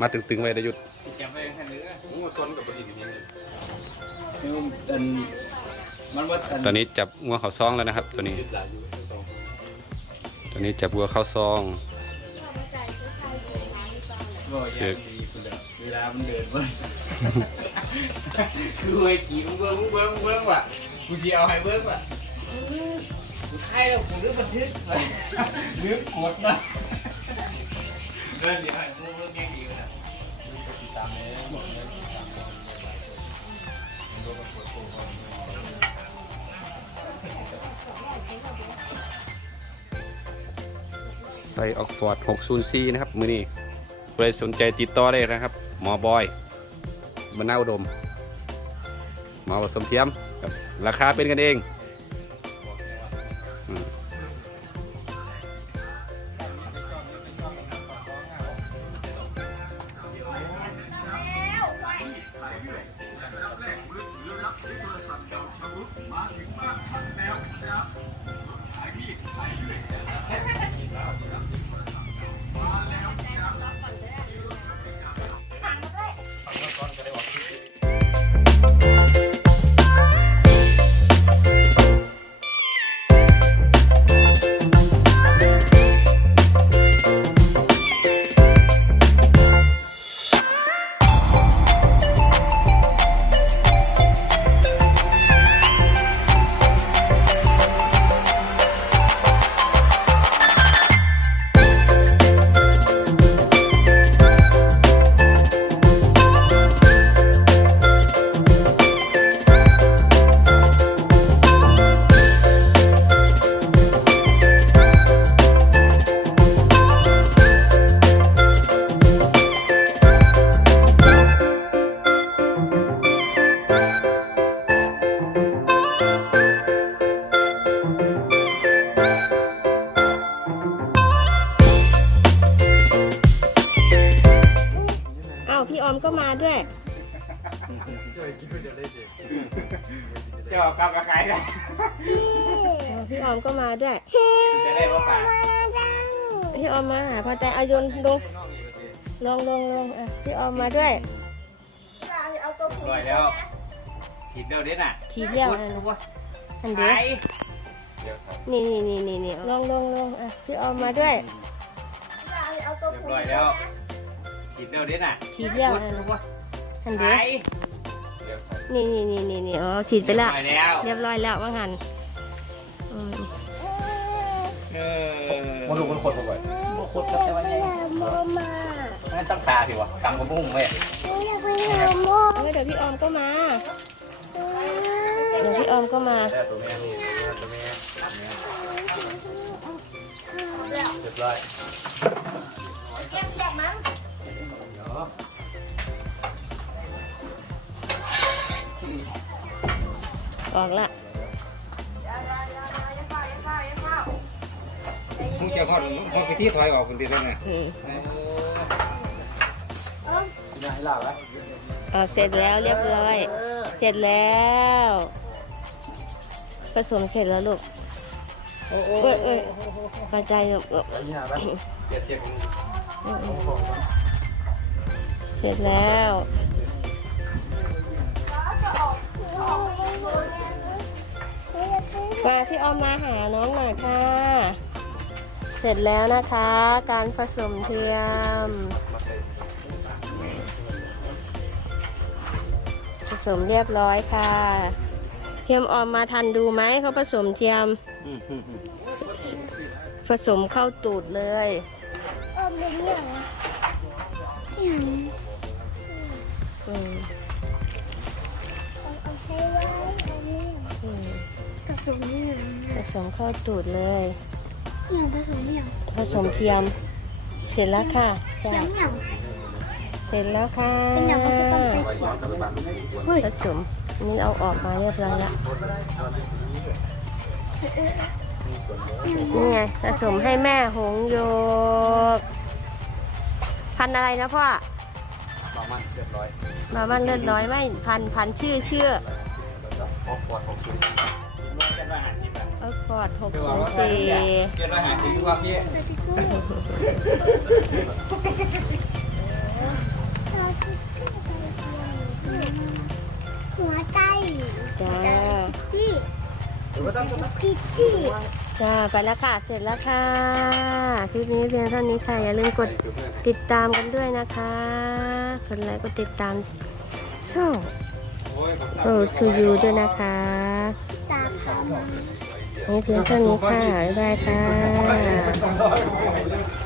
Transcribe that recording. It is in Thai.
มาตึงๆไว้ได้หยุดแกไปแค่นี้โอ้ต้นกับบดินนี่คือมันมันว่าตอนนี้จับงัวเขาซองแล้วนะครับ ตัวนี้ยึดหลายอยู่ตรงตัวนี้จับวัวเข้าซองบ่อยางดีคุณเลยเวลามันเดินเบิ้งคือไอ้กี่มึงเบิ้งมึงเบิ้งมึงเบิ้งว่ะกูสิเอาให้เบิ้งว่ะกูใครแล้วกูนึกบันทึกเลยนึกกดนะเดินสิให้มึงเบิ้งแค่ดีนะ ตามแม่หมดเลยใส่ออกฟอร์ด604 นะครับ มือนี้ใครสนใจติดต่อได้นะครับ หมอบอยบรรณาอุดมหมอผสมเทียมครับราคาเป็นกันเอง อ้ เจ้ากับกับใครกันอ้าวพี่ออมก็มาด้วยจะได้ว่าป่าพี่ออมมาหาพอใจเอาโยนลงลงลงลงอะพี่ออมมาด้วยปล่อยแล้วฉีดเร็วเด็ดน่ะทีเดียวพูดอันว่าอันไปเดียวนี่นี่นี่นี่นี่ลงลงลงอะพี่ออมมาด้วยเรียบร้อยแล้วฉีดเร็วเด็ดน่ะทีเดียวพูดอันว่าอันไปเดียว นี่นี่นี่นี่นี่อ๋อฉีดไปละเรียบร้อยแล้วเรียบร้อยแล้วว่างันอืมเออมันดูมันคนบ่อยโมโคตรแต่ว่าไงนั่นต้องตาสิวะกำกระบุ้งเว้ยเอ้ยเดี๋ยวพี่ออมก็มาเดี๋ยวพี่ออมก็มาแต่ตัวแม่นี่ตัวแม่เรียบร้อย ออกละมึงจะพอดพอไปที่ถอยออกคนเดียวได้ไงอืมนี่ให้ลาบแล้วออกเสร็จแล้วเรียบร้อย เสร็จแล้ว ผสมเสร็จแล้วลูกโอ้โหเอ้ยเอ้ยกระจายลูกเสร็จแล้ว มาพี่ออมมาหาน้องหน่อยค่ะ เสร็จแล้วนะคะ การผสมเทียม ผสมเรียบร้อยค่ะ เทียมออมมาทันดูไหมเขาผสมเทียม ผสมเข้าตูดเลยอื สมเข้าตูดเลยอย่างผสมอย่างผสมเทียม เสร็จแล้วค่ะจ้ะเขียงอย่างเสร็จแล้วค่ะเป็นอย่างก็จะต้องใส่เขียงเฮ้ยผสมนี่เอาออกมาเรียบร้อยแล้วนี่ไงผสมให้แม่หงโยก พันธุ์อะไรนะพ่อประมาณเรียบร้อยมาบ้านเลือดร้อยไม่พันพันชื่อชื่อออกปอด ข้าวกอดหกศูนย์สี่เกินไปหาสิบกว่าพี่หัวใจจ้าไปแล้วค่ะ เสร็จแล้วค่ะ คลิปนี้เพียงเท่านี้ค่ะ อย่าลืมกดติดตามกันด้วยนะคะกดไลค์กดติดตามช่อง Go to you ด้วยนะคะ ตามค่ะ นี่เพียงเท่านี้ค่ะบ๊ายบายค่ะ